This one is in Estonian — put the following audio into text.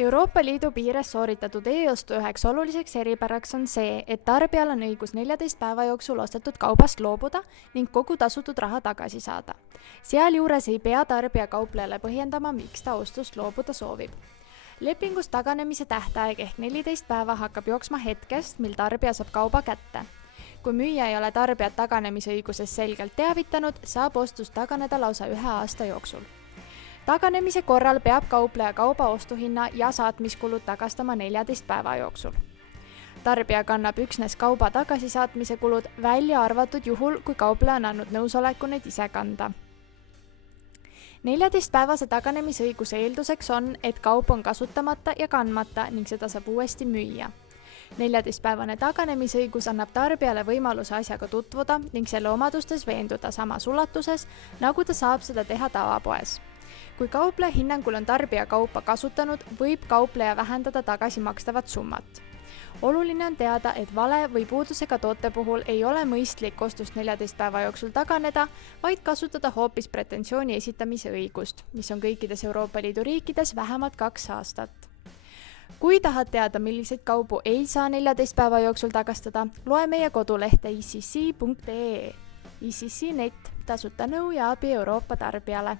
Euroopa Liidu piires sooritatud e-ostu üheks oluliseks eripäraks on see, et tarbijal on õigus 14 päeva jooksul ostetud kaubast loobuda ning kogu tasutud raha tagasi saada. Sealjuures ei pea tarbija kauplejale põhjendama, miks ta ostust loobuda soovib. Lepingust taganemise tähtaeg ehk 14 päeva hakkab jooksma hetkest, mil tarbija saab kauba kätte. Kui müüja ei ole tarbijat taganemisõigusest selgelt teavitanud, saab ostust taganeda lausa 1 aasta jooksul. Taganemise korral peab kaupleja kauba ostuhinna ja saatmiskulud tagastama 14 päeva jooksul. Tarbija kannab üksnes kauba tagasisaatmise kulud, välja arvatud juhul, kui kaupleja on andnud nõusoleku neid ise kanda. 14-päevase taganemisõiguse eelduseks on, et kaup on kasutamata ja kandmata ning seda saab uuesti müüa. 14-päevane taganemisõigus annab tarbijale võimaluse asjaga tutvuda ning selle omadustes veenduda samas ulatuses, nagu ta saab seda teha tavapoes. Kui kaupleja hinnangul on tarbija kaupa kasutanud, võib kaupleja vähendada tagasimakstavat summat. Oluline on teada, et vale või puudusega toote puhul ei ole mõistlik ostust 14 päeva jooksul taganeda, vaid kasutada hoopis pretensiooni esitamise õigust, mis on kõikides Euroopa Liidu riikides vähemalt 2 aastat. Kui tahad teada, milliseid kaubu ei saa 14 päeva jooksul tagastada, loe meie kodulehte icc.ee. ICC Net, tasuta nõu ja abi Euroopa tarbijale.